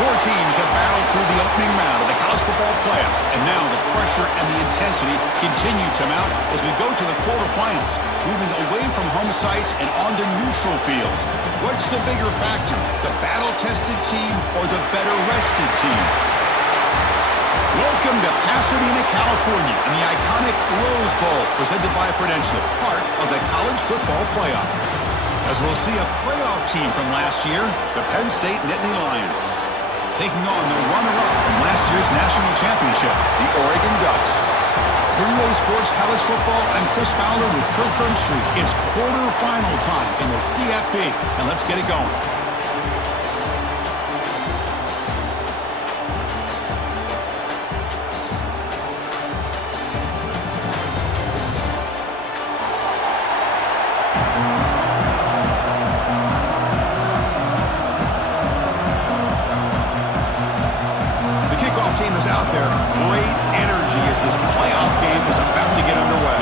Four teams have battled through the opening round of the college football playoff, and now the pressure and the intensity continue to mount as we go to the quarterfinals, moving away from home sites and onto neutral fields. What's the bigger factor, the battle-tested team or the better-rested team? Welcome to Pasadena, California, and the iconic Rose Bowl, presented by Prudential, part of the college football playoff. As we'll see a playoff team from last year, the Penn State Nittany Lions, taking on the runner-up from last year's national championship, the Oregon Ducks. For EA Sports College Football, I'm Chris Fowler with Kirk Herbstreit. It's quarterfinal time in the CFP, and let's get it going. Team is out there. Great energy as this playoff game is about to get underway.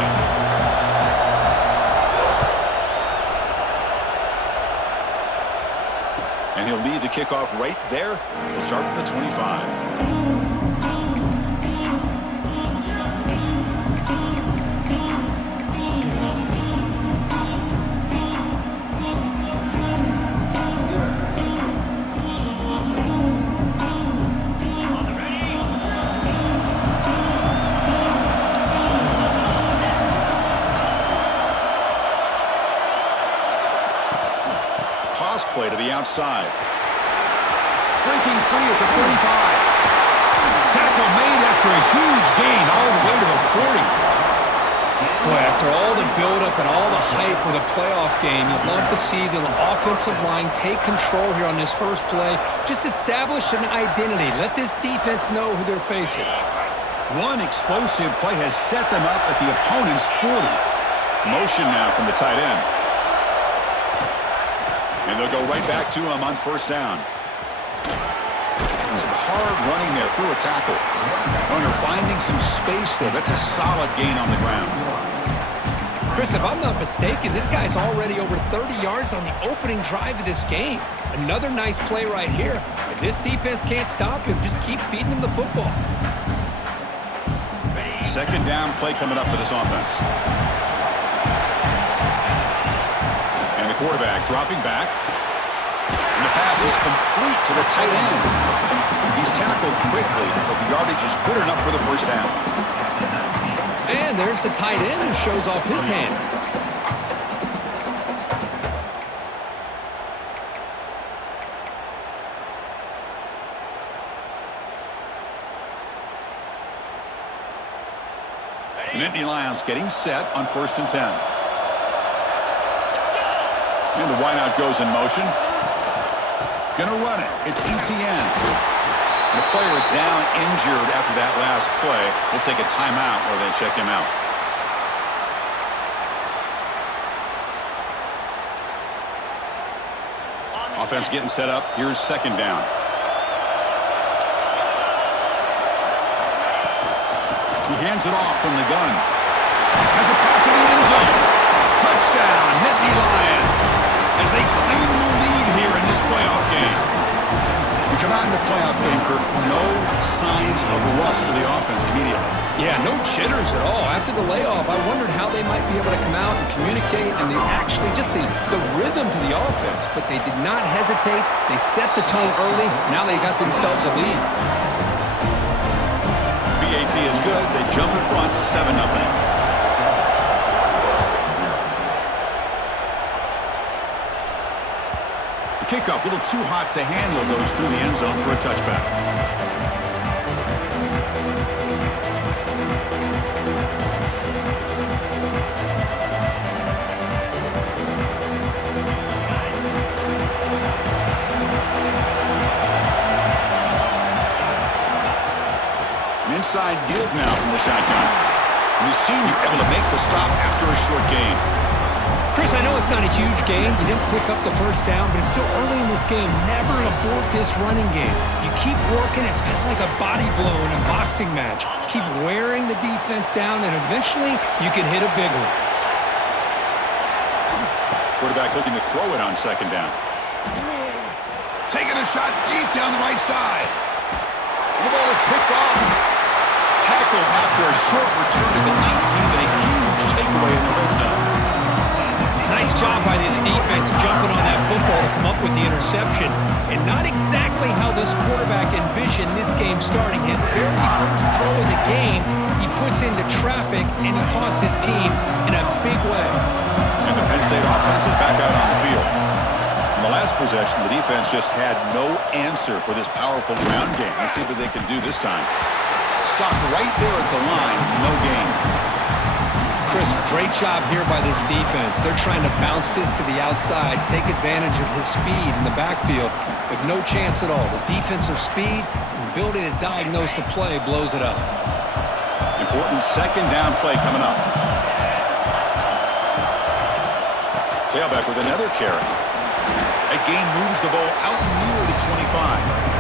And he'll lead the kickoff right there. He'll start from the 25. Play to the outside. Breaking free at the 35. Tackle made after a huge gain all the way to the 40. Boy, after all the buildup and all the hype with a playoff game, you'd love to see the offensive line take control here on this first play. Just establish an identity. Let this defense know who they're facing. One explosive play has set them up at the opponent's 40. Motion now from the tight end. And they'll go right back to him on first down. Some hard running there through a tackle. Runner finding some space there. That's a solid gain on the ground. Chris, if I'm not mistaken, this guy's already over 30 yards on the opening drive of this game. Another nice play right here. If this defense can't stop him, just keep feeding him the football. Second down play coming up for this offense. Quarterback dropping back, and the pass is complete to the tight end. He's tackled quickly, but the yardage is good enough for the first down. And there's the tight end who shows off his hands. The Nittany Lions getting set on first and 10. And the wideout goes in motion. Gonna run it. It's ETN. The player is down injured after that last play. We'll take a timeout or they check him out. Offense getting set up. Here's second down. He hands it off from the gun. Has a pass to the end zone. Touchdown, Nittany Lions, as they claim the lead here in this playoff game. We come out in the playoff game, Kirk, no signs of rust for the offense immediately. Yeah, no jitters at all. After the layoff, I wondered how they might be able to come out and communicate and actually just the rhythm to the offense, but they did not hesitate. They set the tone early. Now they got themselves a lead. BAT is good. They jump in front, 7-0. Kickoff a little too hot to handle, goes through the end zone for a touchback. An inside give now from the shotgun. And the senior able to make the stop after a short gain. Chris, I know it's not a huge gain. You didn't pick up the first down, but it's still early in this game. Never abort this running game. You keep working. It's kind of like a body blow in a boxing match. Keep wearing the defense down, and eventually you can hit a big one. Quarterback looking to throw it on second down. Taking a shot deep down the right side. The ball is picked off. Tackled after a short return to the 19, but a huge takeaway in the red zone. Nice job by this defense jumping on that football to come up with the interception. And not exactly how this quarterback envisioned this game starting. His very first throw of the game, he puts into traffic, and he costs his team in a big way. And the Penn State offense is back out on the field. In the last possession, the defense just had no answer for this powerful ground game. Let's see what they can do this time. Stopped right there at the line, no gain. Chris, great job here by this defense. They're trying to bounce this to the outside, take advantage of his speed in the backfield, but no chance at all. The defensive speed, ability to diagnose the play, blows it up. Important second down play coming up. Tailback with another carry. That gain moves the ball out near the 25.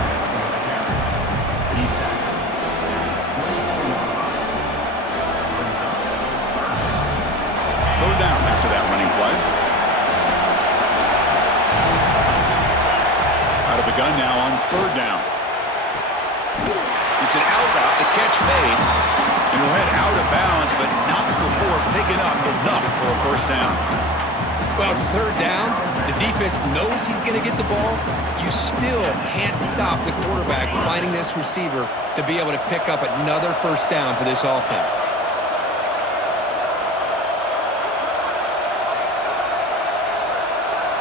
Third down after that running play. Out of the gun now on third down. It's an out route, the catch made. And he'll head out of bounds, but not before picking up enough for a first down. Well, it's third down. The defense knows he's going to get the ball. You still can't stop the quarterback finding this receiver to be able to pick up another first down for this offense.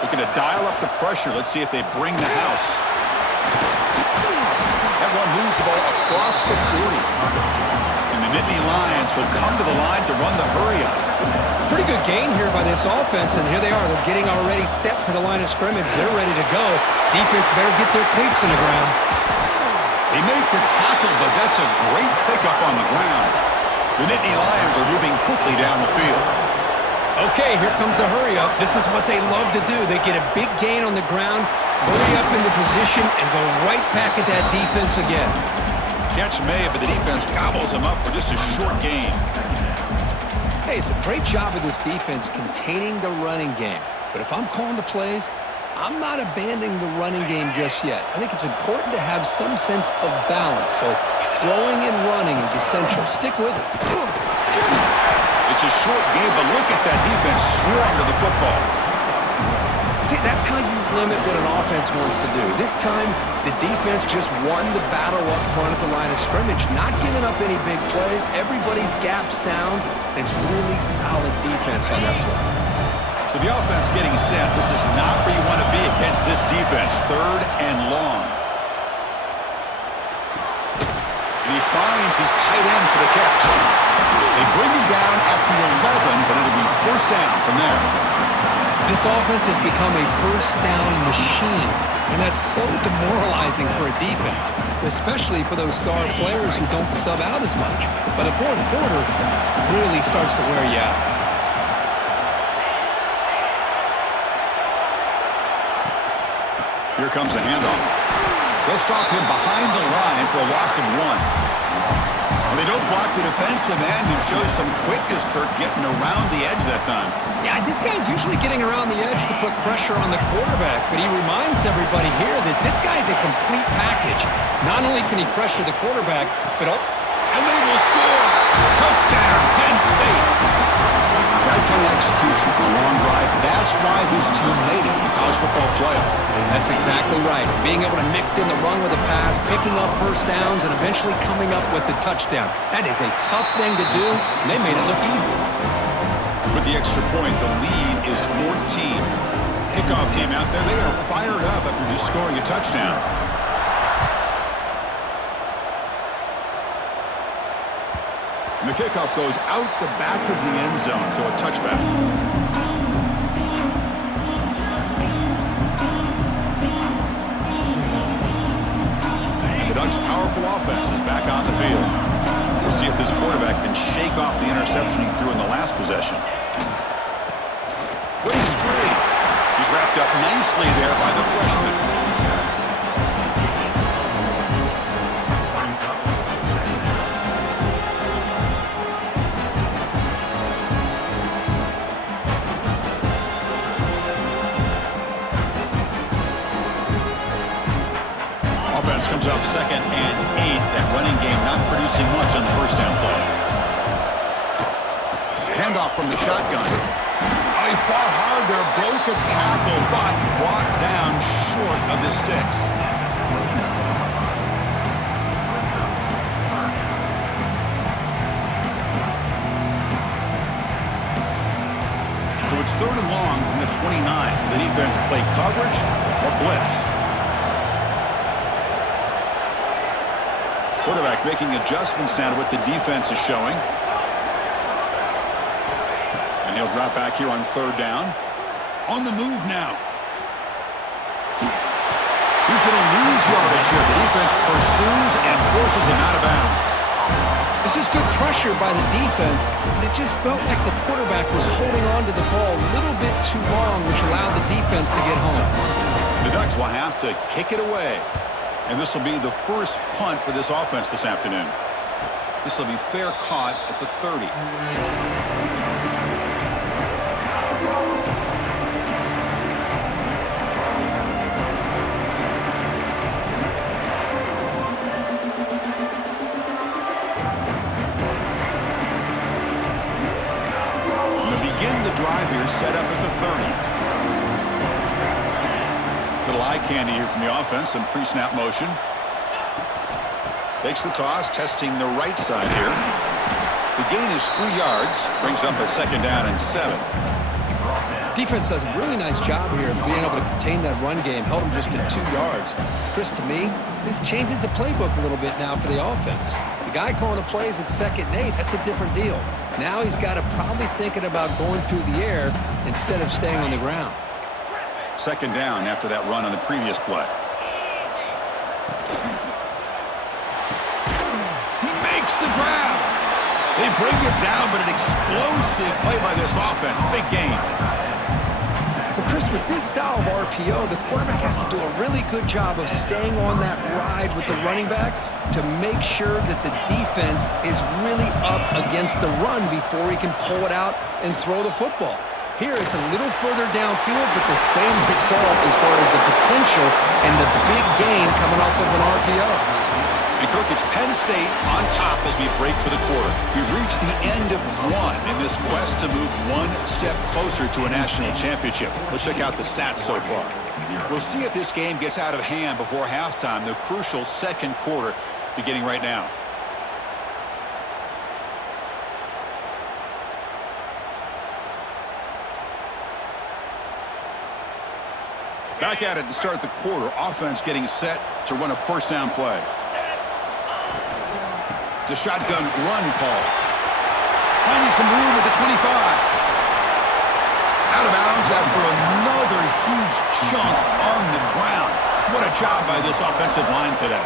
Looking to dial up the pressure. Let's see if they bring the house. That one moves the ball across the 40. And the Nittany Lions will come to the line to run the hurry-up. Pretty good gain here by this offense, and here they are. They're getting already set to the line of scrimmage. They're ready to go. Defense better get their cleats in the ground. They make the tackle, but that's a great pickup on the ground. The Nittany Lions are moving quickly down the field. Okay, here comes the hurry-up. This is what they love to do. They get a big gain on the ground, hurry up into position, and go right back at that defense again. Catch made, but the defense gobbles him up for just a short gain. Hey, it's a great job of this defense containing the running game. But if I'm calling the plays, I'm not abandoning the running game just yet. I think it's important to have some sense of balance. So throwing and running is essential. Stick with it. It's a short game, but look at that defense swarm to the football. See, that's how you limit what an offense wants to do. This time, the defense just won the battle up front at the line of scrimmage, not giving up any big plays. Everybody's gap sound. It's really solid defense on that play. So the offense getting set. This is not where you want to be against this defense. Third and long. And he finds his tight end for the catch. They bring him down at the 11, but it'll be first down from there. This offense has become a first down machine, and that's so demoralizing for a defense, especially for those star players who don't sub out as much. But the fourth quarter really starts to wear you out. Here comes the handoff. They'll stop him behind the line for a loss of 1. They don't block the defensive end, who shows some quickness, Kirk, getting around the edge that time. Yeah, this guy's usually getting around the edge to put pressure on the quarterback, but he reminds everybody here that this guy's a complete package. Not only can he pressure the quarterback, but and they will score! Touchdown, Penn State! That kind of execution on a long drive, that's why this team made it to the college football playoff. That's exactly right. Being able to mix in the run with a pass, picking up first downs, and eventually coming up with the touchdown. That is a tough thing to do, and they made it look easy. With the extra point, the lead is 14. Kickoff team out there, they are fired up after just scoring a touchdown. And the kickoff goes out the back of the end zone, so a touchback. And the Ducks' powerful offense is back on the field. We'll see if this quarterback can shake off the interception he threw in the last possession. But he's free. He's wrapped up nicely there by the freshman. brings up 2nd and 8. That running game not producing much on the first down play. Handoff from the shotgun. He fought hard there, broke a tackle, but brought down short of the sticks. So it's 3rd and long from the 29. The defense play coverage or blitz. Quarterback making adjustments now to what the defense is showing. And he'll drop back here on 3rd down. On the move now. He's going to lose yardage here. The defense pursues and forces him out of bounds. This is good pressure by the defense, but it just felt like the quarterback was holding on to the ball a little bit too long, which allowed the defense to get home. The Ducks will have to kick it away. And this will be the first punt for this offense this afternoon. This will be fair caught at the 30. Drive here set up at the 30. Little eye candy here from the offense, some pre-snap motion. Takes the toss, testing the right side here. The gain is 3 yards, brings up a 2nd down and 7. Defense does a really nice job here of being able to contain that run game, held them just at 2 yards. Chris, to me, this changes the playbook a little bit now for the offense. The guy calling the plays at 2nd and 8, that's a different deal. Now he's got to probably thinking about going through the air instead of staying on the ground. 2nd down after that run on the previous play. He makes the grab. They bring it down, but an explosive play by this offense. Big gain. Well, Chris, with this style of RPO, the quarterback has to do a really good job of staying on that ride with the running back to make sure that the defense is really up against the run before he can pull it out and throw the football. Here, it's a little further downfield, but the same result as far as the potential and the big gain coming off of an RPO. And Kirk, it's Penn State on top as we break for the quarter. We've reached the end of one in this quest to move one step closer to a national championship. Let's check out the stats so far. We'll see if this game gets out of hand before halftime, the crucial 2nd quarter beginning right now. Back at it to start the quarter. Offense getting set to run a 1st down play. It's a shotgun run call. Finding some room at the 25. Out of bounds after another huge chunk on the ground. What a job by this offensive line today.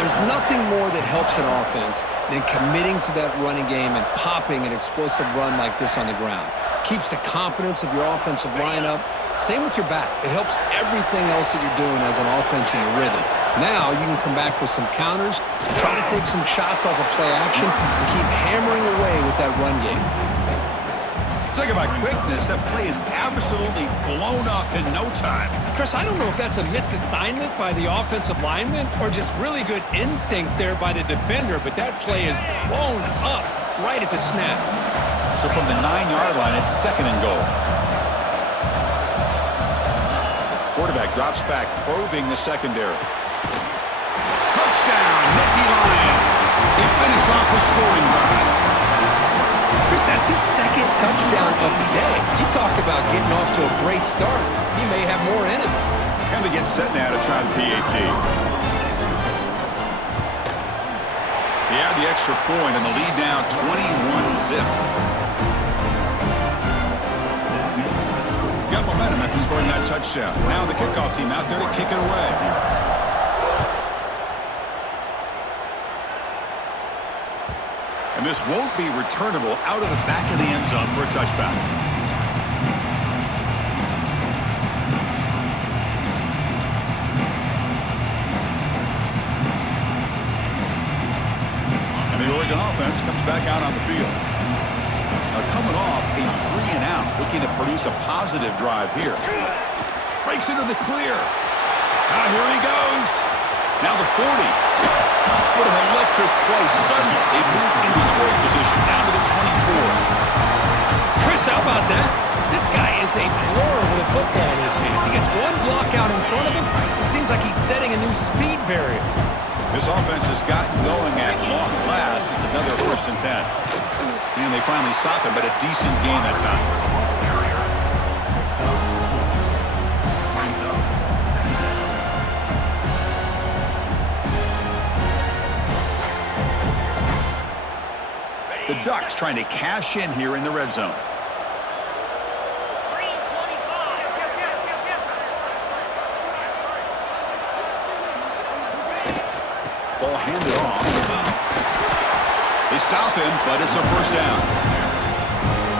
There's nothing more that helps an offense than committing to that running game and popping an explosive run like this on the ground. Keeps the confidence of your offensive lineup. Same with your back. It helps everything else that you're doing as an offense in your rhythm. Now you can come back with some counters, try to take some shots off of play action, and keep hammering away with that run game. Talk about quickness. That play is absolutely blown up in no time. Chris, I don't know if that's a misassignment by the offensive lineman or just really good instincts there by the defender, but that play is blown up right at the snap. So from the 9-yard line, it's 2nd and goal. Quarterback drops back, probing the secondary. Touchdown, Nittany Lions. They finish off the scoring drive. Chris, that's his 2nd touchdown of the day. You talk about getting off to a great start. He may have more in him. And they get set now to try the PAT. They add the extra point, and the lead now 21-zip. Got momentum after scoring that touchdown. Now the kickoff team out there to kick it away. And this won't be returnable out of the back of the end zone for a touchback. And the Oregon offense comes back out on the field. Coming off a 3-and-out, looking to produce a positive drive here. Breaks into the clear. Here he goes. Now the 40. What an electric play. Suddenly, they move into scoring position down to the 24. Chris, how about that? This guy is a blower with a football in his hands. He gets one block out in front of him. It seems like he's setting a new speed barrier. This offense has gotten going at long last. It's another 1st and 10. And they finally stop him, but a decent gain that time. The Ducks trying to cash in here in the red zone. Ball handed off. They stop him, but it's a 1st down.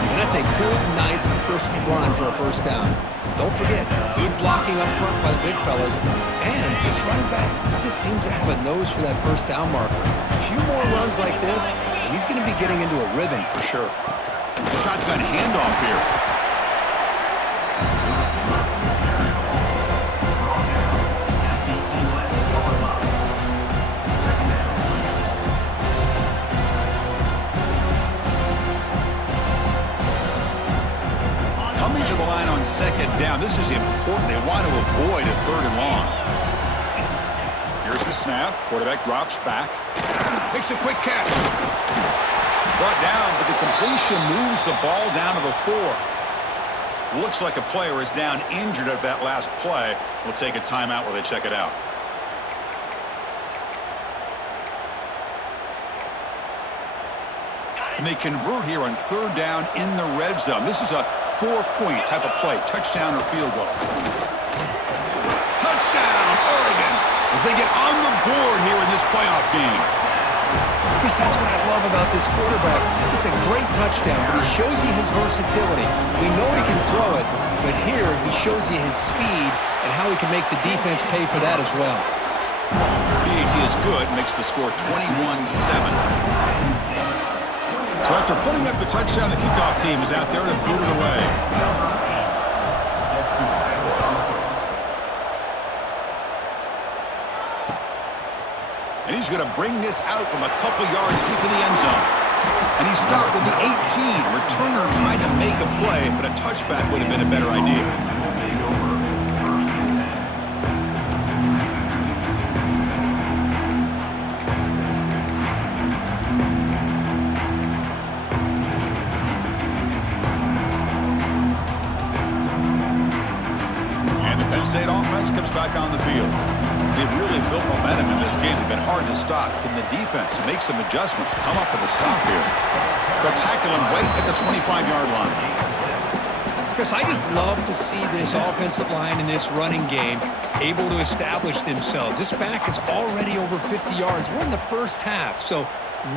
And that's a good, nice, crisp run for a 1st down. Don't forget, good blocking up front by the big fellas. And this running back just seems to have a nose for that 1st down marker. A few more runs like this, and he's going to be getting into a rhythm for sure. The shotgun handoff here. Coming to the line on 2nd down. This is important. They want to avoid a 3rd and long. Here's the snap. Quarterback drops back. Makes a quick catch. Brought down, but the completion moves the ball down to the 4. Looks like a player is down injured at that last play. We'll take a timeout while they check it out. And they convert here on 3rd down in the red zone. This is a 4-point type of play, touchdown or field goal. Touchdown, Oregon, as they get on the board here in this playoff game. Chris, that's what I love about this quarterback. It's a great touchdown, but he shows you his versatility. We know he can throw it, but here he shows you his speed and how he can make the defense pay for that as well. PAT is good, makes the score 21-7. So after putting up the touchdown, the kickoff team is out there to boot it away. And he's going to bring this out from a couple yards deep in the end zone. And he stopped with the 18. Returner tried to make a play, but a touchback would have been a better idea. State offense comes back on the field. They've really built momentum in this game. They've been hard to stop. Can the defense make some adjustments, come up with a stop here? They'll tackle him right at the 25-yard line. Chris, I just love to see this offensive line in this running game able to establish themselves. This back is already over 50 yards. We're in the 1st half, so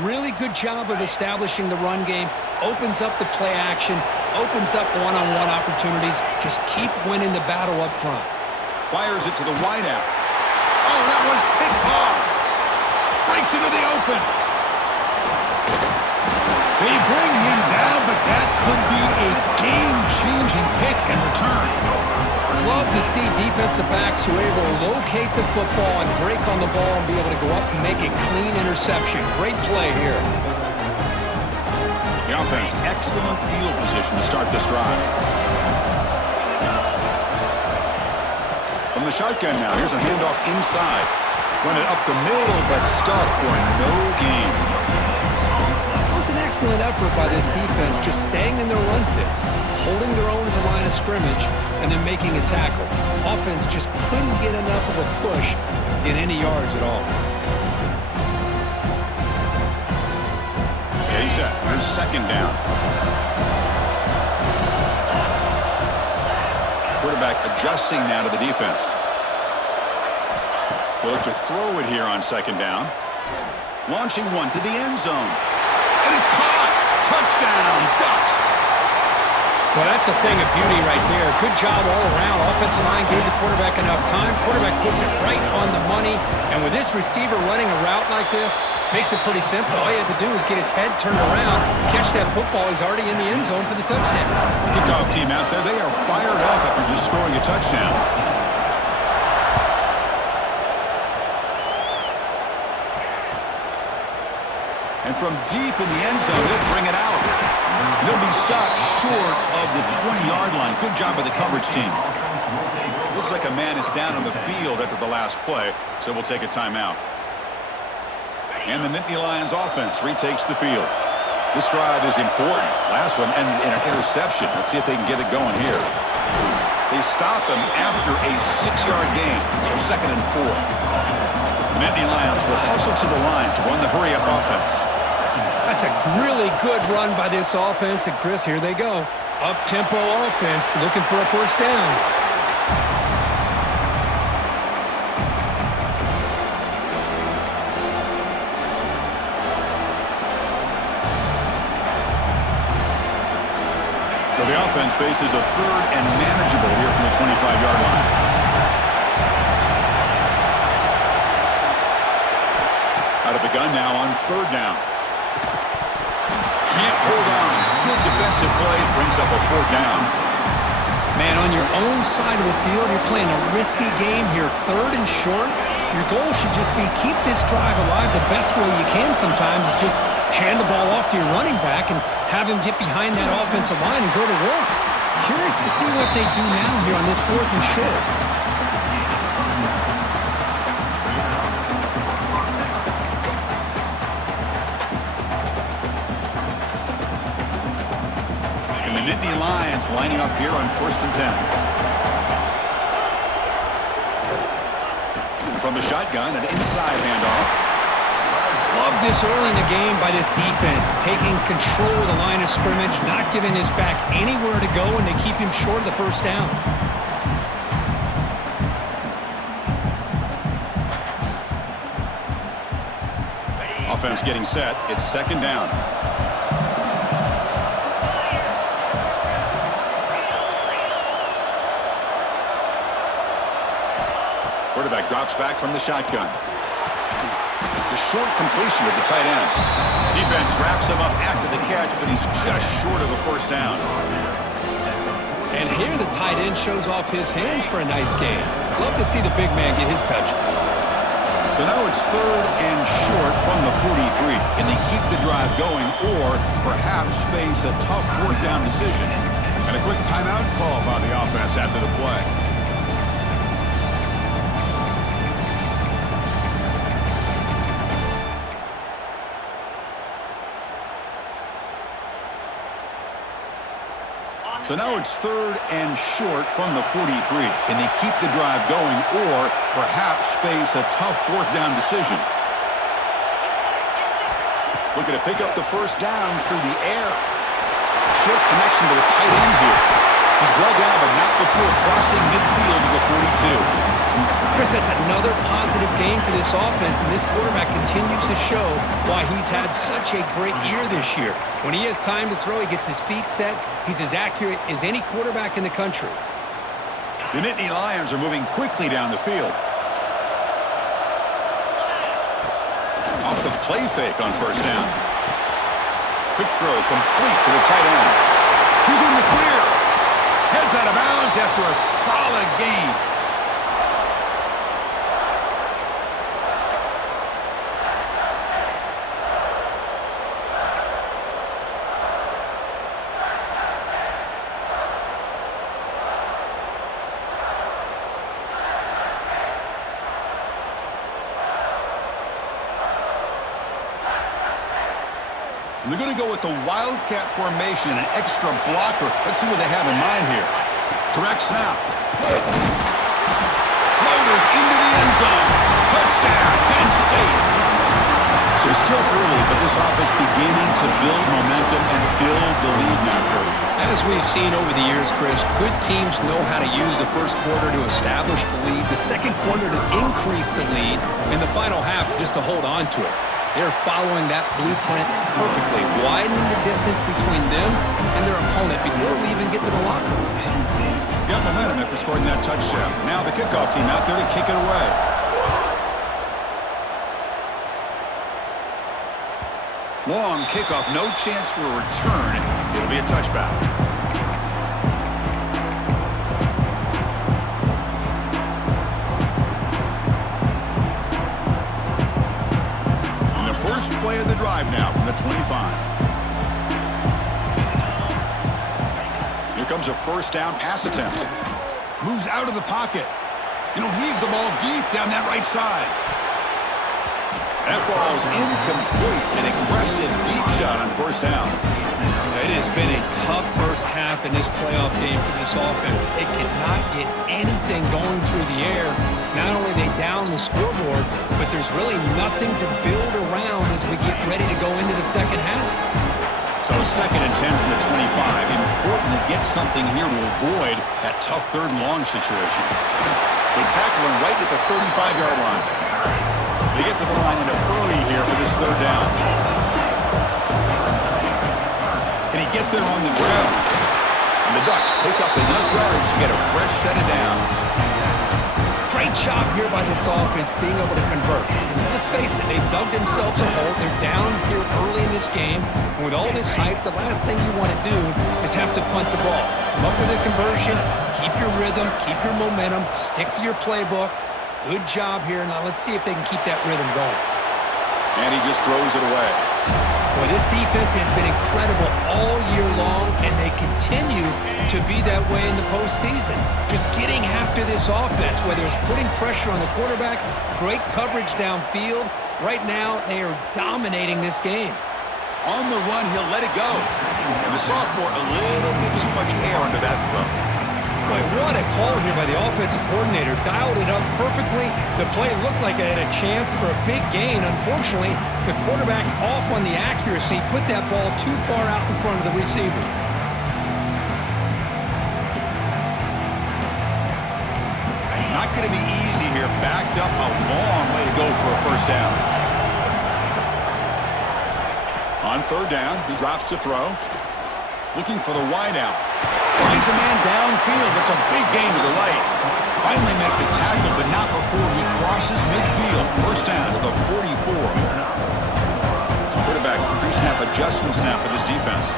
really good job of establishing the run game. Opens up the play action, opens up one-on-one opportunities. Just keep winning the battle up front. Fires it to the wideout. Oh, that one's picked off. Breaks into the open. They bring him down, but that could be a game-changing pick and return. Love to see defensive backs who are able to locate the football and break on the ball and be able to go up and make a clean interception. Great play here. The offense, excellent field position to start this drive. From the shotgun now, here's a handoff inside. Run it up the middle, but stuffed for no gain. It was an excellent effort by this defense, just staying in their run fits, holding their own at the line of scrimmage, and then making a tackle. Offense just couldn't get enough of a push to get any yards at all. Yeah, he's set. Here's 2nd down. Quarterback adjusting now to the defense. They'll look to throw it here on 2nd down. Launching one to the end zone. And it's caught. Touchdown, Ducks. Well, that's a thing of beauty right there. Good job all around. Offensive line gave the quarterback enough time. Quarterback puts it right on the money. And with this receiver running a route like this, makes it pretty simple. All you have to do is get his head turned around, catch that football. He's already in the end zone for the touchdown. Kickoff team out there, they are fired up after just scoring a touchdown. And from deep in the end zone, they'll bring it out. They'll be stopped short of the 20-yard line. Good job by the coverage team. Looks like a man is down on the field after the last play, so we'll take a timeout. And the Nittany Lions offense retakes the field. This drive is important. Last one ended in an interception. Let's see if they can get it going here. They stop him after a 6-yard gain, so 2nd and 4. The Nittany Lions will hustle to the line to run the hurry-up offense. That's a really good run by this offense. And, Chris, here they go. Up-tempo offense looking for a first down. So the offense faces a 3rd and manageable here from the 25-yard line. Out of the gun now on 3rd down. Can't hold on. Good defensive play. Brings up a 4th down. Man, on your own side of the field, you're playing a risky game here. 3rd and short. Your goal should just be keep this drive alive the best way you can sometimes. Is just hand the ball off to your running back and have him get behind that offensive line and go to work. Curious to see what they do now here on this 4th and short. And the Nittany Lions lining up here on 1st and 10. And from the shotgun, an inside handoff. Love this early in the game by this defense, taking control of the line of scrimmage, not giving his back anywhere to go, and they keep him short of the first down. Offense getting set. It's 2nd down. Quarterback drops back from the shotgun. The short completion of the tight end. Defense wraps him up after the catch, but he's just short of a first down. And here the tight end shows off his hands for a nice gain. Love to see the big man get his touches. So now it's 3rd and short from the 43. Can they keep the drive going or perhaps face a tough 4th down decision? And a quick timeout call by the offense after the play. So now it's 3rd and short from the 43. Can they keep the drive going or perhaps face a tough 4th down decision? Looking to pick up the first down through the air. Short connection to the tight end here. He's brought down, but not before crossing midfield to the 42. Chris, that's another positive game for this offense, and this quarterback continues to show why he's had such a great year this year. When he has time to throw, he gets his feet set. He's as accurate as any quarterback in the country. The Nittany Lions are moving quickly down the field. Off the play fake on first down. Quick throw complete to the tight end. He's in the clear. Heads out of bounds after a solid gain. And they're going to go with the Wildcat formation, an extra blocker. Let's see what they have in mind here. Direct snap. Loaders into the end zone. Touchdown, Penn State. So still early, but this offense beginning to build momentum and build the lead now, Cody. As we've seen over the years, Chris, good teams know how to use the first quarter to establish the lead, the second quarter to increase the lead, and the final half just to hold on to it. They're following that blueprint perfectly, widening the distance between them and their opponent before we even get to the locker rooms. Got momentum after scoring that touchdown. Now the kickoff team out there to kick it away. Long kickoff, no chance for a return. It'll be a touchback. first play of the drive now from the 25. Here comes a first down pass attempt. Moves out of the pocket. And he'll heave the ball deep down that right side. That ball is incomplete. An aggressive deep shot on first down. It has been a tough first half in this playoff game for this offense. They cannot get anything going through the air. Not only are they down the scoreboard, but there's really nothing to build around as we get ready to go into the second half. So 2nd and 10 from the 25. Important to get something here to avoid that tough 3rd and long situation. They tackle him right at the 35-yard line. They get to the line in a hurry here for this 3rd down. Can he get there on the ground? And the Ducks pick up enough yards to get a fresh set of downs. Great job here by this offense being able to convert. And let's face it, they've dug themselves a hole. They're down here early in this game. And with all this hype, the last thing you want to do is have to punt the ball. Come up with a conversion, keep your rhythm, keep your momentum, stick to your playbook. Good job here. Now let's see if they can keep that rhythm going. And he just throws it away. Boy, this defense has been incredible all year long, and they continue to be that way in the postseason. Just getting after this offense, whether it's putting pressure on the quarterback, great coverage downfield. Right now, they are dominating this game. On the run, he'll let it go. And the sophomore, a little bit too much air under that throw. Boy, what a call here by the offensive coordinator. Dialed it up perfectly. The play looked like it had a chance for a big gain. Unfortunately, the quarterback off on the accuracy, put that ball too far out in front of the receiver. Not going to be easy here. Backed up a long way to go for a first down. On 3rd down, he drops to throw. Looking for the wideout. Finds a man downfield. That's a big gain to the right. Finally make the tackle, but not before he crosses midfield. First down to the 44. Quarterback pre-snap adjustments now for this defense.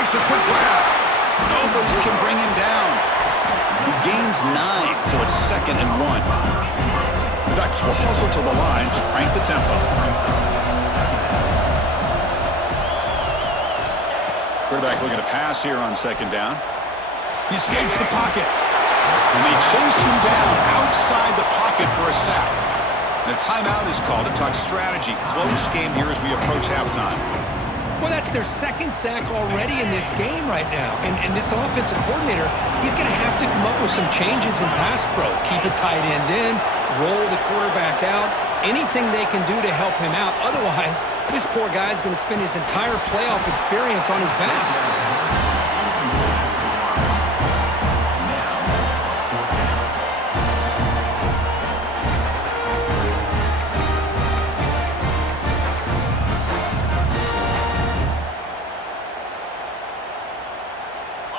Makes a quick grab. Oh, but he can bring him down. He gains 9, so it's 2nd and 1. The Ducks will hustle to the line to crank the tempo. Quarterback looking to pass here on 2nd down. He escapes the pocket. And they chase him down outside the pocket for a sack. And a timeout is called to talk strategy. Close game here as we approach halftime. Well, that's their 2nd sack already in this game right now. And this offensive coordinator, he's going to have to come up with some changes in pass pro. Keep a tight end in, roll the quarterback out, anything they can do to help him out. Otherwise, this poor guy's going to spend his entire playoff experience on his back.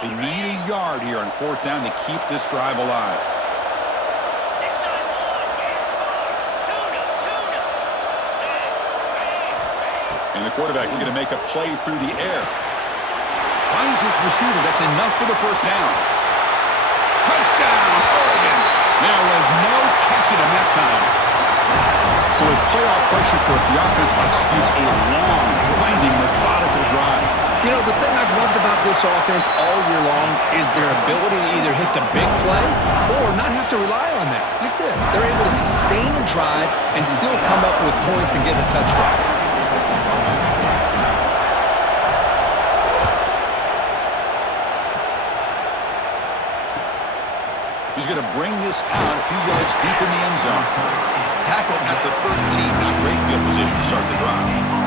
They need a yard here on 4th down to keep this drive alive. And the quarterback looking to make a play through the air. Finds his receiver. That's enough for the first down. Touchdown, Oregon. There was no catching him that time. So with playoff pressure, the offense executes a long, grinding, methodical drive. You know, the thing I've loved about this offense all year long is their ability to either hit the big play or not have to rely on that. Like this, they're able to sustain a drive and still come up with points and get a touchdown. He's going to bring this out a few yards deep in the end zone. Tackled at the 13, not great field position to start the drive.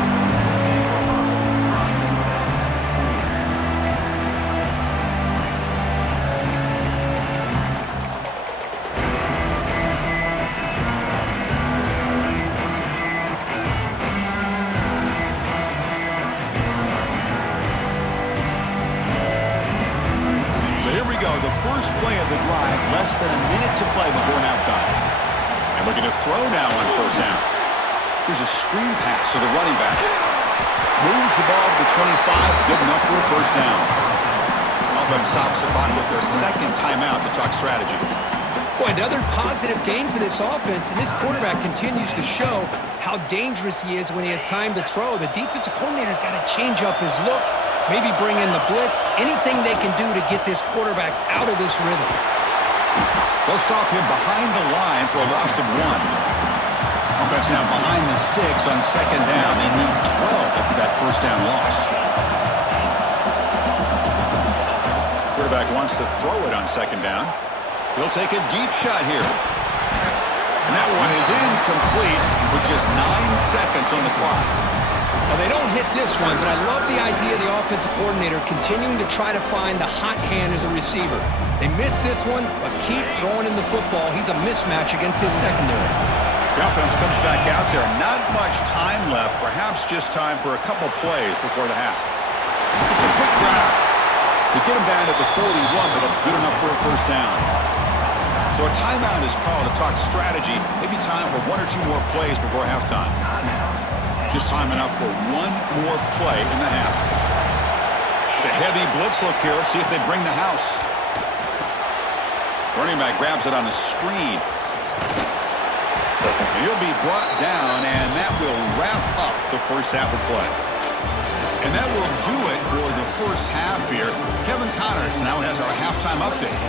First play of the drive, less than a minute to play before halftime. And looking to throw now on first down. Here's a screen pass to the running back. Moves the ball to the 25, good enough for a first down. Offense stops the clock with their 2nd timeout to talk strategy. Boy, another positive game for this offense, and this quarterback continues to show how dangerous he is when he has time to throw. The defensive coordinator's got to change up his looks, maybe bring in the blitz, anything they can do to get this quarterback out of this rhythm. They'll stop him behind the line for a loss of 1. Offense now behind the 6 on second down. They need 12 after that first down loss. Quarterback wants to throw it on second down. He'll take a deep shot here. And that one is incomplete with just 9 seconds on the clock. Well, they don't hit this one, but I love the idea of the offensive coordinator continuing to try to find the hot hand as a receiver. They missed this one, but keep throwing in the football. He's a mismatch against his secondary. The offense comes back out there. Not much time left. Perhaps just time for a couple plays before the half. It's a quick grab. They get him down at the 41, but that's good enough for a first down. So a timeout is called to talk strategy. Maybe time for 1 or 2 more plays before halftime. Just time enough for 1 more play in the half. It's a heavy blitz look here. Let's see if they bring the house. Running back grabs it on the screen. He'll be brought down, and that will wrap up the first half of play. And that will do it for the first half here. Kevin Connors now has our halftime update.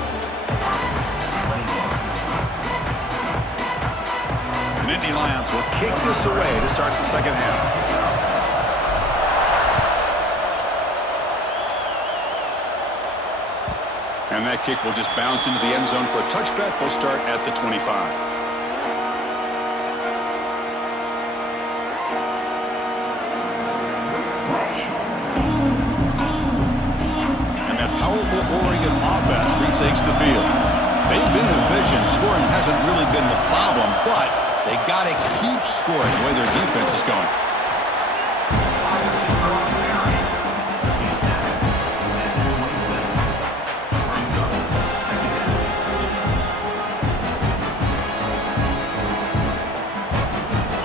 The Nittany Lions will kick this away to start the second half. And that kick will just bounce into the end zone for a touchback. They'll start at the 25. Powerful Oregon offense retakes the field. They've been efficient. Scoring hasn't really been the problem, but they got to keep scoring the way their defense is going.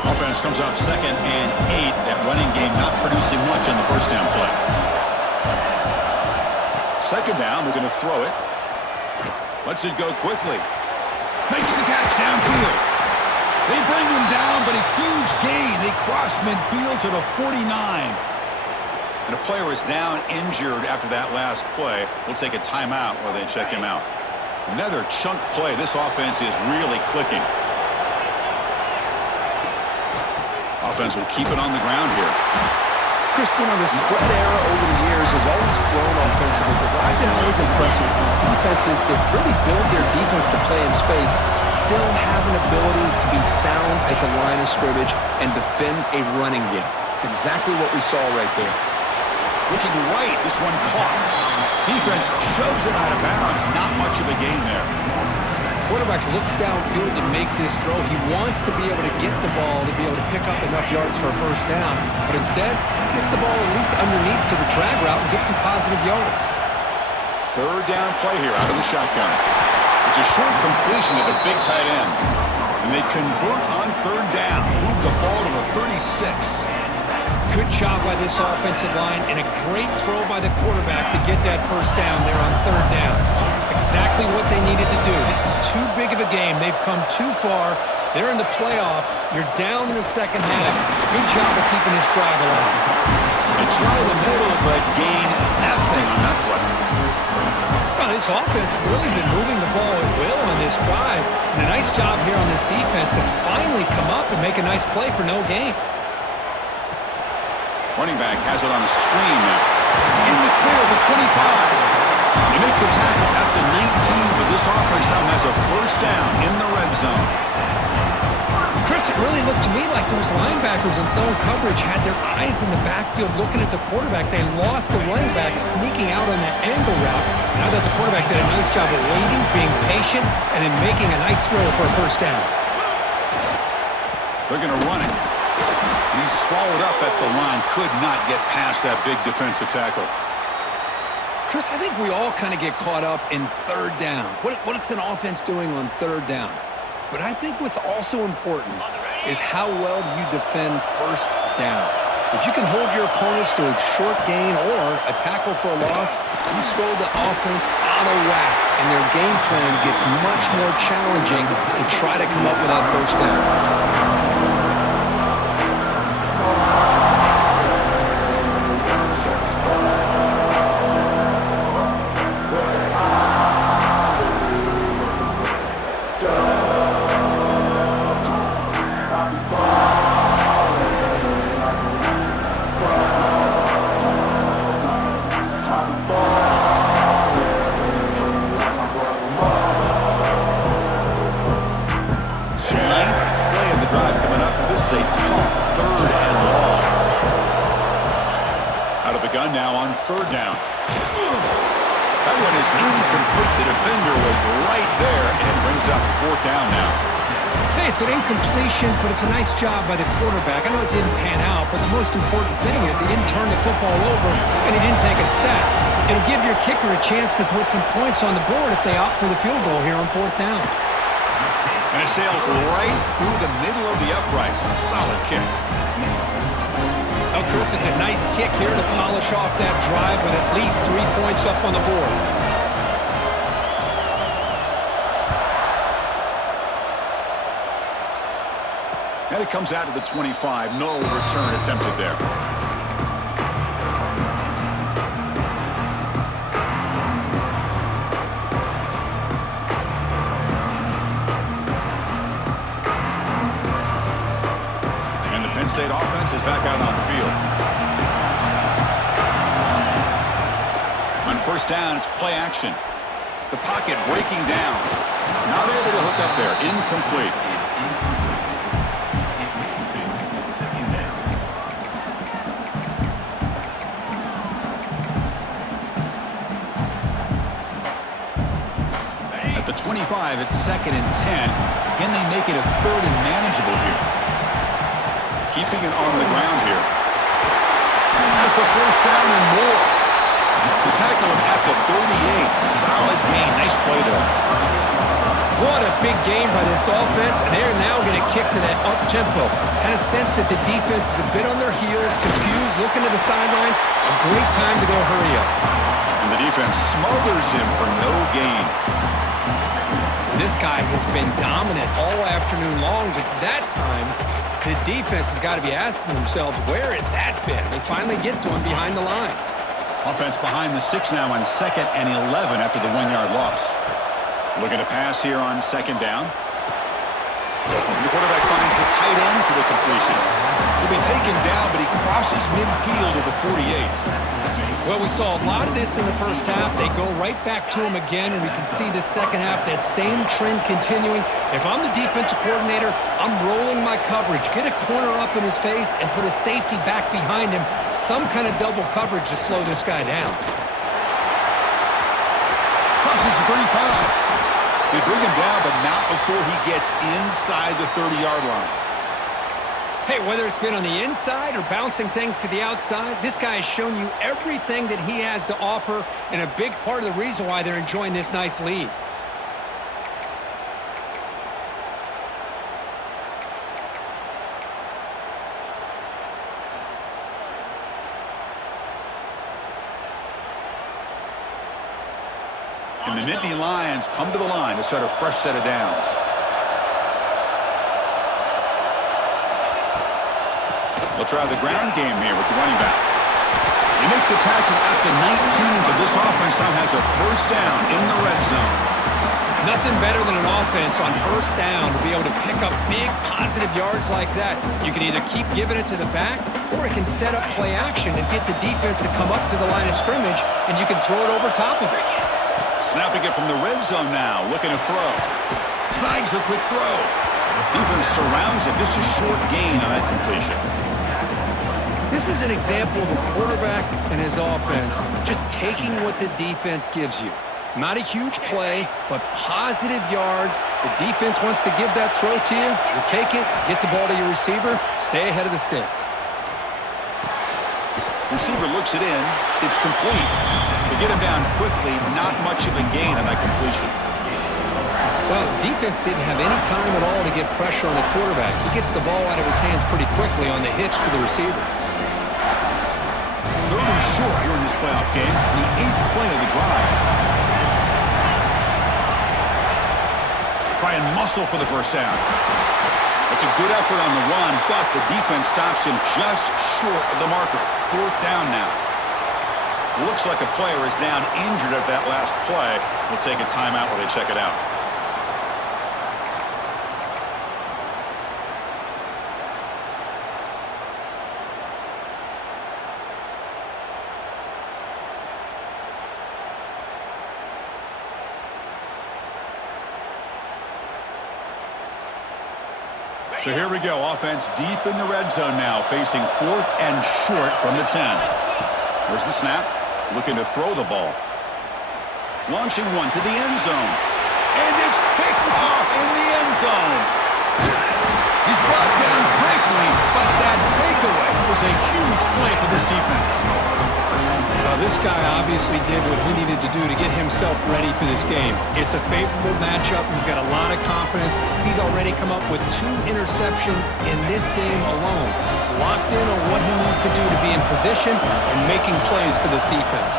Offense comes out 2nd and 8. That running game not producing much on the first down play. Second down, we're going to throw it. Lets it go quickly. Makes the catch downfield. They bring him down, but a huge gain. They cross midfield to the 49. And a player is down injured after that last play. We'll take a timeout while they check him out. Another chunk play. This offense is really clicking. Offense will keep it on the ground here. Christian, the spread era over the years has always grown offensively, but what I've been always impressed with defenses that really build their defense to play in space still have an ability to be sound at the line of scrimmage and defend a running game. It's exactly what we saw right there. Looking right, this one caught. Defense shoves it out of bounds. Not much of a gain there. Quarterback looks downfield to make this throw. He wants to be able to get the ball to be able to pick up enough yards for a first down. But instead, he gets the ball at least underneath to the drag route and gets some positive yards. Third down play here out of the shotgun. It's a short completion to the big tight end. And they convert on third down. Move the ball to the 36. Good job by this offensive line and a great throw by the quarterback to get that first down there on third down. It's exactly what they needed to do. This is too big of a game. They've come too far. They're in the playoff. You're down in the second half. Good job of keeping this drive alive. They try the middle, but gain nothing on that play. Well, this offense has really been moving the ball at will on this drive. And a nice job here on this defense to finally come up and make a nice play for no gain. Running back has it on a screen now. In the clear of the 25. They make the tackle at the 19, but this offense now has a first down in the red zone. Chris, it really looked to me like those linebackers in zone coverage had their eyes in the backfield looking at the quarterback. They lost the running back sneaking out on that angle route. Now that the quarterback did a nice job of waiting, being patient, and then making a nice throw for a first down. They're going to run it. He's swallowed up at the line. Could not get past that big defensive tackle. Chris, I think we all kind of get caught up in third down. What's an offense doing on third down? But I think what's also important is how well you defend first down. If you can hold your opponents to a short gain or a tackle for a loss, you throw the offense out of whack, and their game plan gets much more challenging to try to come up with that first down. Now on third down. That one is incomplete. The defender was right there, and it brings up fourth down now. Hey, it's an incompletion, but it's a nice job by the quarterback. I know it didn't pan out, but the most important thing is he didn't turn the football over, and he didn't take a sack. It'll give your kicker a chance to put some points on the board if they opt for the field goal here on fourth down. And it sails right through the middle of the uprights. A solid kick. Oh, Chris, it's a nice kick here to polish off that drive with at least 3 points up on the board. And it comes out to the 25. No return attempted there. State offense is back out on the field. On first down, it's play action. The pocket breaking down. Not able to hook up there. Incomplete. At the 25, it's 2nd and 10. Can they make it a 3rd and manageable here? Keeping it on the ground here. Has the first down and more. The tackle him at the 38. Solid gain. Nice play there. What a big game by this offense, and they're now going to kick to that up-tempo. Kind of sense that the defense is a bit on their heels, confused, looking to the sidelines. A great time to go hurry up. And the defense smothers him for no gain. This guy has been dominant all afternoon long, but that time, the defense has got to be asking themselves, where has that been? They finally get to him behind the line. Offense behind the 6 now on 2nd and 11 after the 1-yard loss. Looking to pass here on 2nd down. And the quarterback finds the tight end for the completion. He'll be taken down, but he crosses midfield at the 48. Well, we saw a lot of this in the first half. They go right back to him again, and we can see the second half, that same trend continuing. If I'm the defensive coordinator, I'm rolling my coverage. Get a corner up in his face and put a safety back behind him. Some kind of double coverage to slow this guy down. Crosses the 35. They bring him down, but not before he gets inside the 30-yard line. Hey, whether it's been on the inside or bouncing things to the outside, this guy has shown you everything that he has to offer, and a big part of the reason why they're enjoying this nice lead. And the Nittany Lions come to the line to start a fresh set of downs. They'll try the ground game here with the running back. They make the tackle at the 19, but this offense now has a first down in the red zone. Nothing better than an offense on first down to be able to pick up big positive yards like that. You can either keep giving it to the back, or it can set up play action and get the defense to come up to the line of scrimmage, and you can throw it over top of it. Snapping it from the red zone now, looking to throw. Snags a quick throw. Defense surrounds it, just a short gain on that completion. This is an example of a quarterback and his offense just taking what the defense gives you. Not a huge play, but positive yards. The defense wants to give that throw to you. You take it, get the ball to your receiver, stay ahead of the sticks. Receiver looks it in. It's complete. They get him down quickly. Not much of a gain on that completion. Well, the defense didn't have any time at all to get pressure on the quarterback. He gets the ball out of his hands pretty quickly on the hitch to the receiver. and short here in this playoff game, the 8th play of the drive. Try and muscle for the first down. It's a good effort on the run, but the defense stops him just short of the marker. 4th down now. Looks like a player is down injured at that last play. We'll take a timeout while they check it out. So here we go. Offense deep in the red zone now, facing 4th and short from the 10. There's the snap. Looking to throw the ball. Launching one to the end zone. And it's picked off in the end zone. He's brought down quickly, but that takeaway was a huge play for this defense. Well, this guy obviously did what he needed to do to get himself ready for this game. It's a favorable matchup. He's got a lot of confidence. He's already come up with 2 interceptions in this game alone. Locked in on what he needs to do to be in position and making plays for this defense.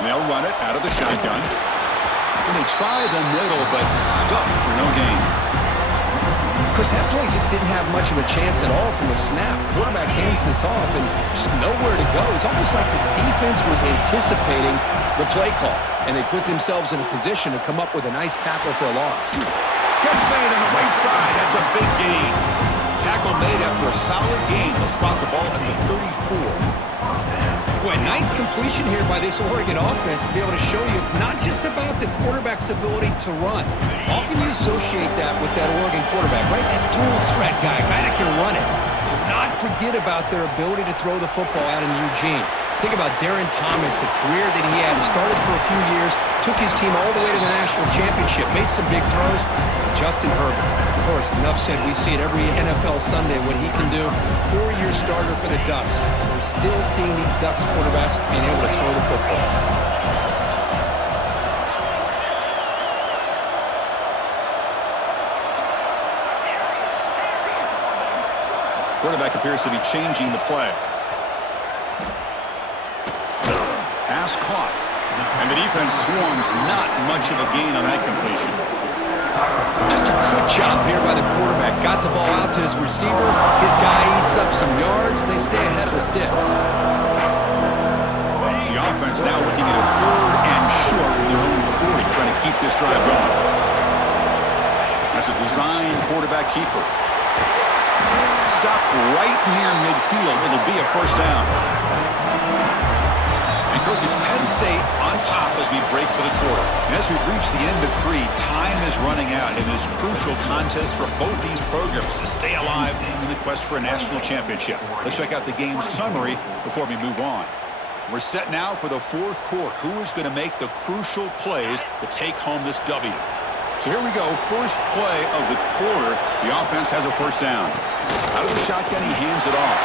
And they'll run it out of the shotgun. And they try the middle, but stuffed for no gain. Chris, that play just didn't have much of a chance at all from the snap. Quarterback hands this off and just nowhere to go. It's almost like the defense was anticipating the play call, and they put themselves in a position to come up with a nice tackle for a loss. Catch made on the right side. That's a big gain. Tackle made after a solid gain. They'll spot the ball at the 34. Boy, nice completion here by this Oregon offense to be able to show you it's not just about the quarterback's ability to run. Often you associate that with that Oregon quarterback, right? That dual threat guy that can run it. Do not forget about their ability to throw the football out in Eugene. Think about Darren Thomas, the career that he had. Started for a few years, took his team all the way to the national championship, made some big throws. And Justin Herbert, of course, enough said, we see it every NFL Sunday what he can do. 4-year starter for the Ducks. We're still seeing these Ducks quarterbacks being able to throw the football. Quarterback appears to be changing the play. Pass caught. And the defense swarms. Not much of a gain on that completion. Just a good job here by the quarterback. Got the ball out to his receiver. His guy eats up some yards. They stay ahead of the sticks. The offense now looking at a 3rd and short from their own 40, trying to keep this drive going. That's a design quarterback keeper. Stop right near midfield. It'll be a first down. And Kirk, it's Penn State on top as we break for the quarter. And as we reach the end of 3, time is running out in this crucial contest for both these programs to stay alive in the quest for a national championship. Let's check out the game summary before we move on. We're set now for the 4th quarter. Who is going to make the crucial plays to take home this W? So here we go. First play of the quarter. The offense has a first down. Out of the shotgun, he hands it off.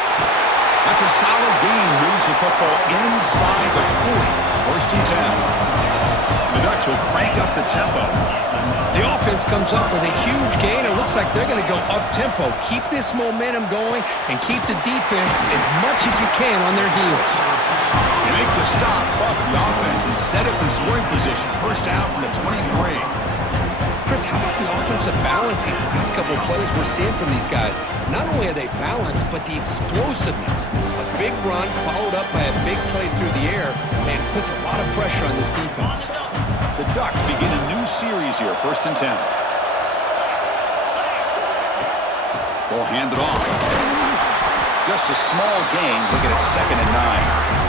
That's a solid gain. Moves the football inside the 40. 1st and 10. The Ducks will crank up the tempo. The offense comes up with a huge gain. It looks like they're going to go up-tempo. Keep this momentum going and keep the defense as much as you can on their heels. You make the stop, but the offense is set up in scoring position. First down from the 23. Chris, how about the offensive balance these last couple of plays we're seeing from these guys? Not only are they balanced, but the explosiveness. A big run followed up by a big play through the air, and puts a lot of pressure on this defense. The Ducks begin a new series here, 1st and 10. Ball handed off. Just a small gain, looking at 2nd and 9.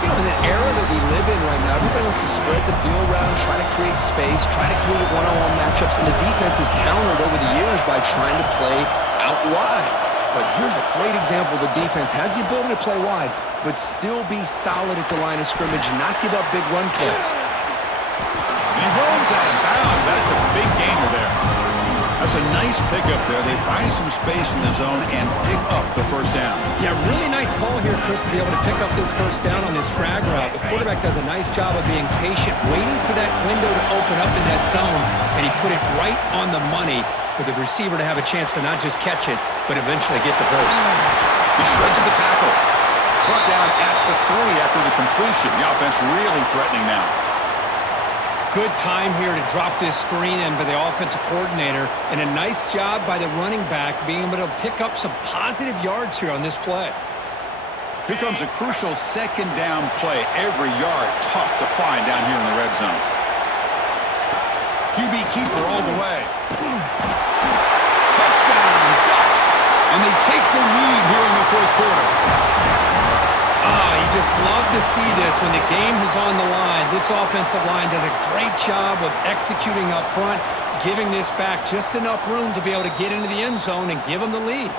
You know, in the era that we live in right now, everybody wants to spread the field around, try to create space, try to create one-on-one matchups, and the defense has countered over the years by trying to play out wide. But here's a great example. The defense has the ability to play wide, but still be solid at the line of scrimmage and not give up big run plays. And he runs out of bounds. That's a big gainer there. That's a nice pickup there. They find some space in the zone and pick up the first down. Yeah, really nice call here, Chris, to be able to pick up this first down on this drag route. The quarterback does a nice job of being patient, waiting for that window to open up in that zone, and he put it right on the money for the receiver to have a chance to not just catch it, but eventually get the first. He shreds the tackle. brought down at the 3 after the completion. The offense really threatening now. Good time here to drop this screen in by the offensive coordinator, and a nice job by the running back being able to pick up some positive yards here on this play. Here comes a crucial second down play. Every yard tough to find down here in the red zone. QB keeper all the way. Touchdown, Ducks! And they take the lead here in the fourth quarter. You just love to see this when the game is on the line. This offensive line does a great job of executing up front, giving this back just enough room to be able to get into the end zone and give them the lead.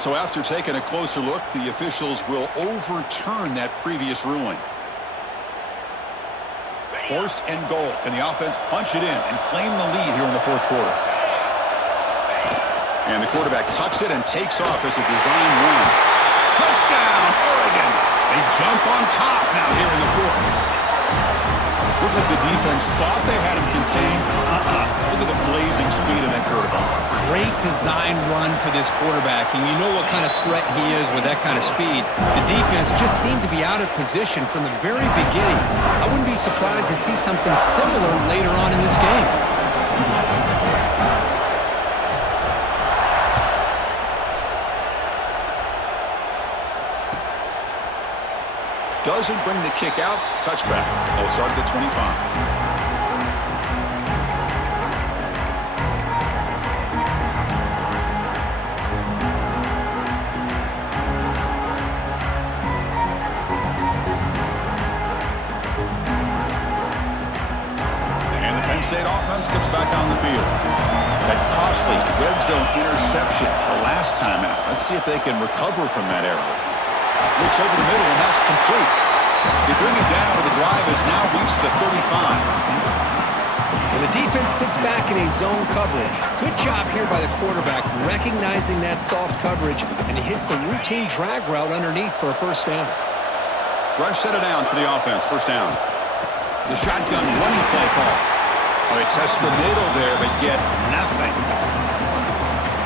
So after taking a closer look, the officials will overturn that previous ruling. First and goal. Can the offense punch it in and claim the lead here in the fourth quarter? And the quarterback tucks it and takes off as a design run. Touchdown, Oregon! They jump on top now here in the fourth. Looked like the defense thought they had him contained. Look at the blazing speed of that quarterback. Great design run for this quarterback, and you know what kind of threat he is with that kind of speed. The defense just seemed to be out of position from the very beginning. I wouldn't be surprised to see something similar later on in this game. Doesn't bring the kick out. Touchback. They'll start at the 25. And the Penn State offense comes back on the field. That costly red zone interception the last time out. Let's see if they can recover from that error. Looks over the middle, and that's complete. They bring it down, but the drive has now reached the 35. And the defense sits back in a zone coverage. Good job here by the quarterback recognizing that soft coverage, and he hits the routine drag route underneath for a first down. Fresh set of downs for the offense. First down. The shotgun running play call. They test the middle there, but get nothing.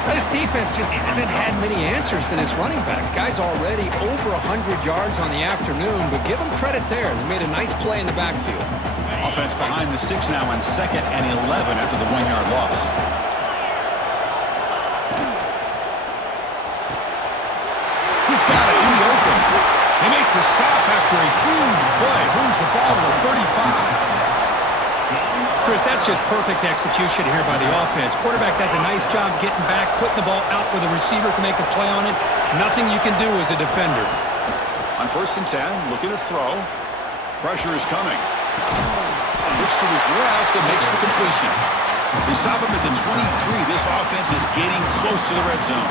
This defense just hasn't had many answers for this running back. The guy's already over 100 yards on the afternoon, but give him credit there. They made a nice play in the backfield. Offense behind the 6 now on 2nd and 11 after the 1-yard loss. He's got it in the open. They make the stop after a huge play. Moves the ball to the 35. Chris, that's just perfect execution here by the offense. Quarterback does a nice job getting back, putting the ball out where the receiver can make a play on it. Nothing you can do as a defender. On 1st and 10, looking to throw. Pressure is coming. Looks to his left and makes the completion. They stop him at the 23. This offense is getting close to the red zone.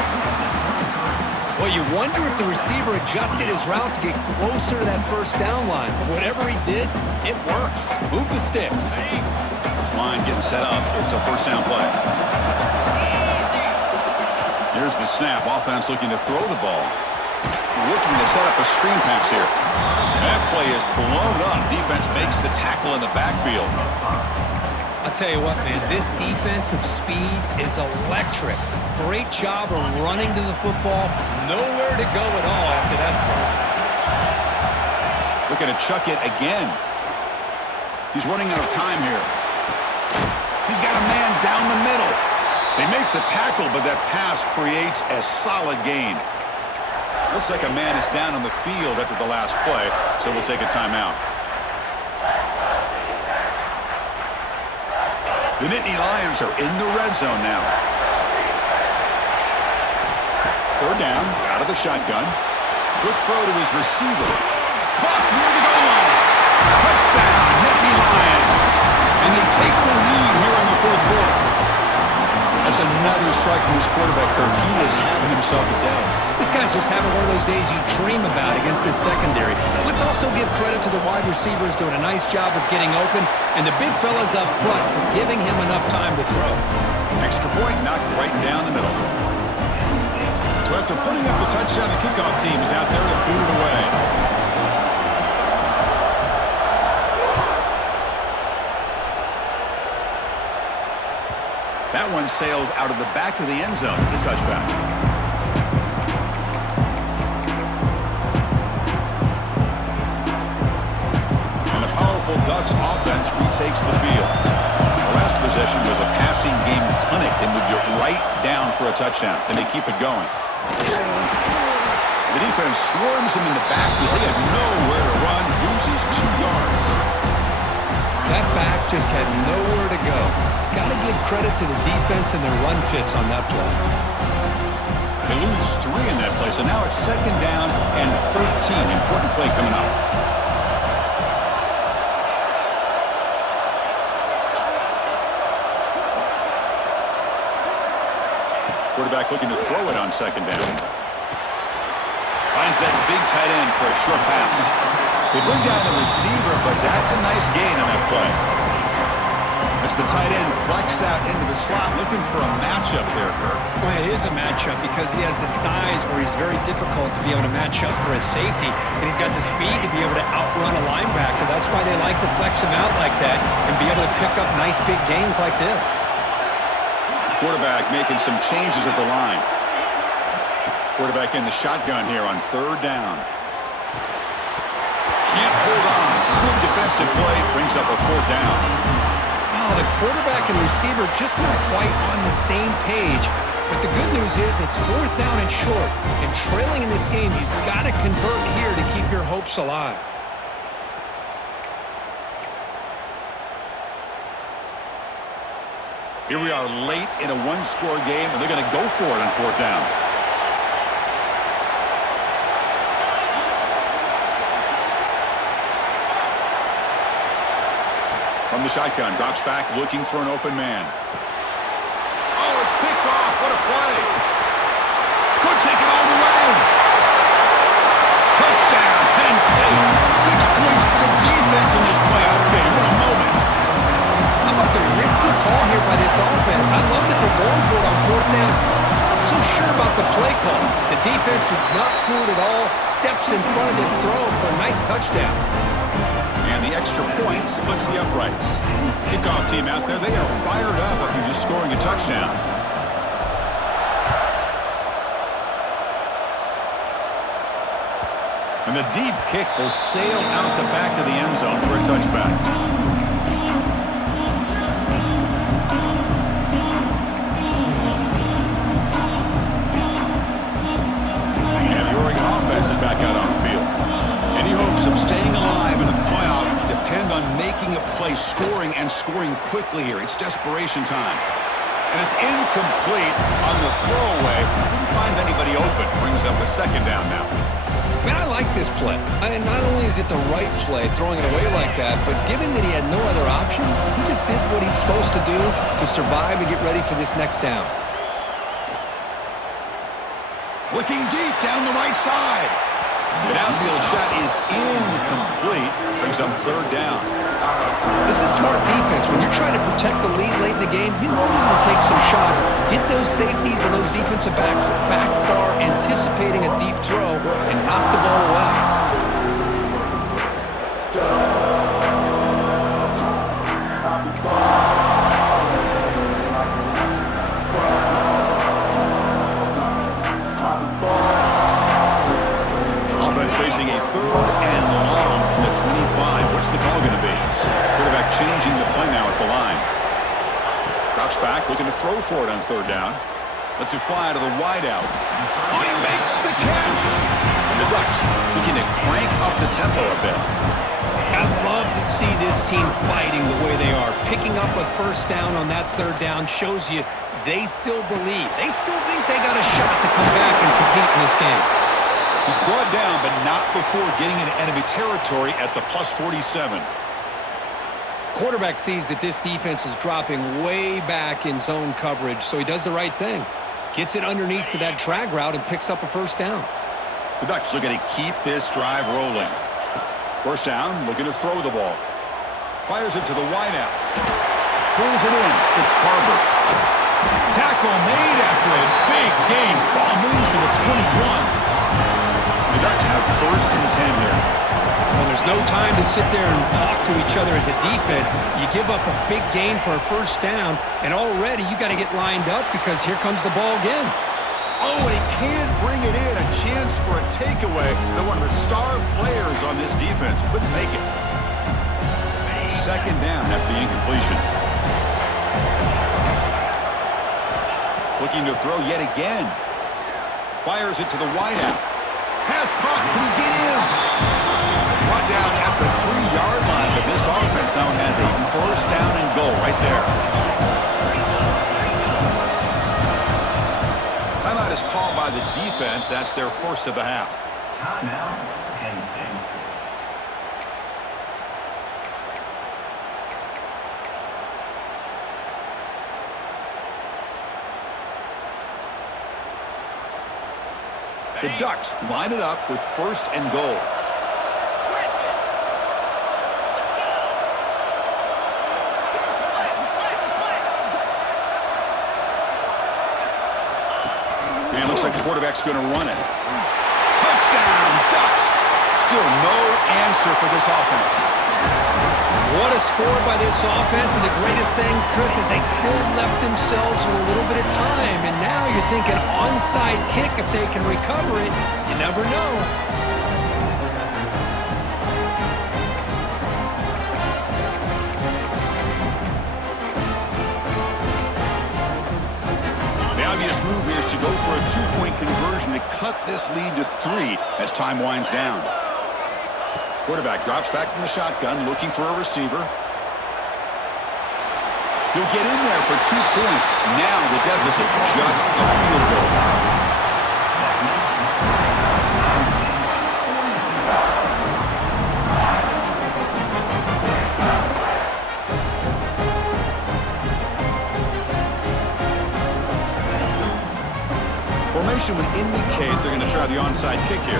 Well, you wonder if the receiver adjusted his route to get closer to that first down line. Whatever he did, it works. Move the sticks. This line getting set up. It's a first down play. Here's the snap. Offense looking to throw the ball. Looking to set up a screen pass here. That play is blown up. Defense makes the tackle in the backfield. I'll tell you what, man, this defensive speed is electric. Great job of running to the football. Nowhere to go at all after that throw. Looking to chuck it again. He's running out of time here. He's got a man down the middle. They make the tackle, but that pass creates a solid gain. Looks like a man is down on the field after the last play, so we'll take a timeout. The Nittany Lions are in the red zone now. 3rd down, out of the shotgun. Quick throw to his receiver. Caught near the goal line. Touchdown, Nittany Lions. And they take the lead here in the fourth quarter. That's another strike from his quarterback, Kirk. He is having himself a day. This guy's just having one of those days you dream about against this secondary. But let's also give credit to the wide receivers doing a nice job of getting open, and the big fellas up front for giving him enough time to throw. Extra point knocked right down the middle. So after putting up the touchdown, the kickoff team is out there to boot it away. That one sails out of the back of the end zone at the touchback. Ducks offense retakes the field. The last possession was a passing game clinic. They moved it right down for a touchdown. Can they keep it going? The defense swarms him in the backfield. He had nowhere to run, loses 2 yards. That back just had nowhere to go. Got to give credit to the defense and their run fits on that play. They lose 3 in that play, so now it's 2nd down and 13. Important play coming up. Quarterback looking to throw it on 2nd down. Finds that big tight end for a short pass. They bring down the receiver, but that's a nice gain on that play. It's the tight end flex out into the slot, looking for a matchup there, Kirk. Well, it is a matchup because he has the size where he's very difficult to be able to match up for his safety, and he's got the speed to be able to outrun a linebacker. That's why they like to flex him out like that and be able to pick up nice big gains like this. Quarterback making some changes at the line. Quarterback in the shotgun here on 3rd down. Can't hold on. Good defensive play. Brings up a 4th down. Oh, the quarterback and receiver just not quite on the same page. But the good news is it's 4th down and short. And trailing in this game, you've got to convert here to keep your hopes alive. Here we are late in a 1-score game, and they're going to go for it on 4th down. From the shotgun, drops back, looking for an open man. Oh, it's picked off. What a play. Could take it all the way. Touchdown, Penn State. 6 points for the defense in this playoff game. What a moment. How about the risky call here by this offense? I love that they're going for it on 4th down. Not so sure about the play call. The defense was not fooled at all. Steps in front of this throw for a nice touchdown. And the extra point splits the uprights. Kickoff team out there, they are fired up after just scoring a touchdown. And the deep kick will sail out the back of the end zone for a touchback. And the Oregon offense is back out on the field. Any hopes of staying alive in the playoff depend on making a play, scoring, and scoring quickly here. It's desperation time. And it's incomplete on the throwaway. Didn't find anybody open. Brings up a 2nd down now. Man, I like this play. Not only is it the right play, throwing it away like that, but given that he had no other option, he just did what he's supposed to do to survive and get ready for this next down. Looking deep down the right side. The downfield shot is incomplete. Brings up 3rd down. This is smart defense. When you're trying to protect the lead late in the game, you know they're going to take some shots, get those safeties and those defensive backs back far, anticipating a deep throw, and knock the ball away. Facing a 3rd and long from the 25. What's the call going to be? Quarterback changing the play now at the line. Drops back, looking to throw for it on 3rd down. Lets it fly to the wideout. Oh, he makes the catch! And the Ducks looking to crank up the tempo a bit. I love to see this team fighting the way they are. Picking up a 1st down on that 3rd down shows you they still believe. They still think they got a shot to come back and compete in this game. He's brought down, but not before getting into enemy territory at the +47. Quarterback sees that this defense is dropping way back in zone coverage, so he does the right thing. Gets it underneath to that drag route and picks up a 1st down. The Ducks looking to keep this drive rolling. 1st down, looking to throw the ball. Fires it to the wideout. Pulls it in. It's Carver. Tackle made after a big gain. Ball moves to the 21. The Ducks have 1st and 10 here. Well, there's no time to sit there and talk to each other as a defense. You give up a big gain for a 1st down, and already you got to get lined up because here comes the ball again. Oh, and he can't bring it in. A chance for a takeaway that one of the star players on this defense couldn't make it. second down after the incompletion. Looking to throw yet again. Fires it to the wideout. Pass caught. Can he get in? Brought down at the 3-yard line, but this offense now has a first down and goal right there. Timeout is called by the defense. That's their first of the half. Timeout, Penn State. The Ducks line it up with first and goal. And it looks like the quarterback's going to run it. Touchdown, Ducks! Still no answer for this offense. What a score by this offense, and the greatest thing, Chris, is they still left themselves with a little bit of time, and now you're thinking onside kick if they can recover it. You never know. The obvious move here is to go for a 2-point conversion to cut this lead to 3 as time winds down. Quarterback drops back from the shotgun, looking for a receiver. He'll get in there for 2 points. Now the deficit just a field goal. Formation would indicate they're going to try the onside kick here.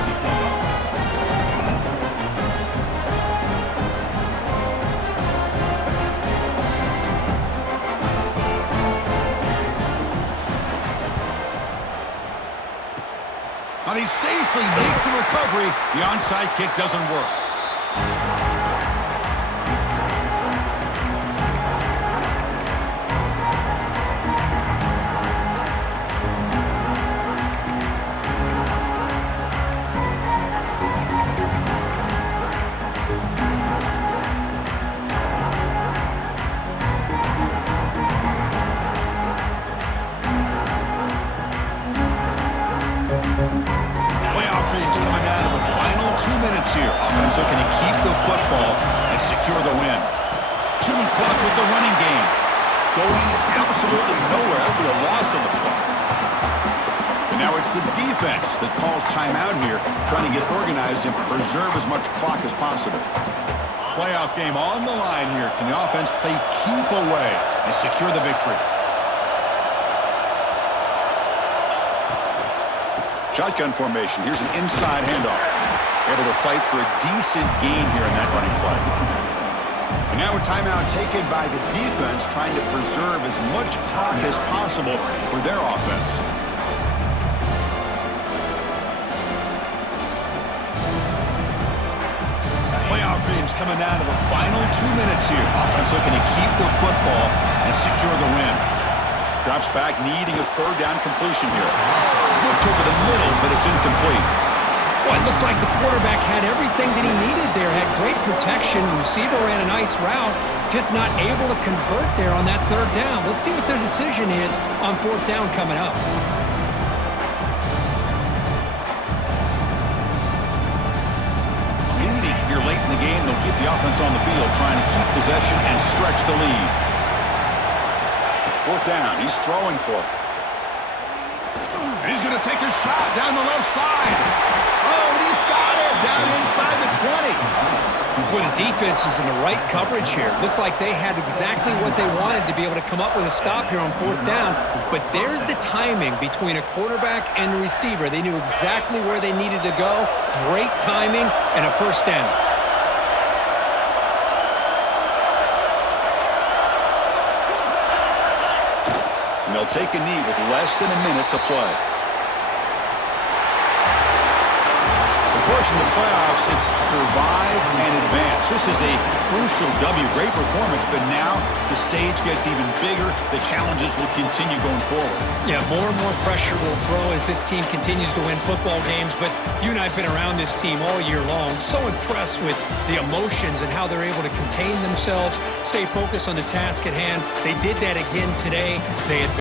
Now they safely make the recovery. The onside kick doesn't work. Here. Offense looking to keep the football and secure the win. Chewing clock with the running game. Going absolutely nowhere after a loss on the play. And now it's the defense that calls timeout here, trying to get organized and preserve as much clock as possible. Playoff game on the line here. Can the offense play keep away and secure the victory? Shotgun formation. Here's an inside handoff. Able to fight for a decent gain here in that running play. And now a timeout taken by the defense, trying to preserve as much clock as possible for their offense. Playoff dreams coming down to the final 2 minutes here. Offense looking to keep the football and secure the win. Drops back, needing a third down completion here. Looked over the middle, but it's incomplete. Well, it looked like the quarterback had everything that he needed there. Had great protection. Receiver ran a nice route. Just not able to convert there on that third down. Let's see what their decision is on fourth down coming up. Leading here late in the game, they'll keep the offense on the field, trying to keep possession and stretch the lead. Fourth down. He's throwing for it. And he's going to take a shot down the left side. Oh, and he's got it down inside the 20. Well, the defense was in the right coverage here. Looked like they had exactly what they wanted to be able to come up with a stop here on fourth down. But there's the timing between a quarterback and a receiver. They knew exactly where they needed to go. Great timing and a first down. And they'll take a knee with less than a minute to play. The course, in the playoffs, it's survive and advance. This is a crucial W. Great performance, but now the stage gets even bigger. The challenges will continue going forward. Yeah, more and more pressure will grow as this team continues to win football games, but you and I have been around this team all year long. So impressed with the emotions and how they're able to contain themselves, stay focused on the task at hand. They did that again today. They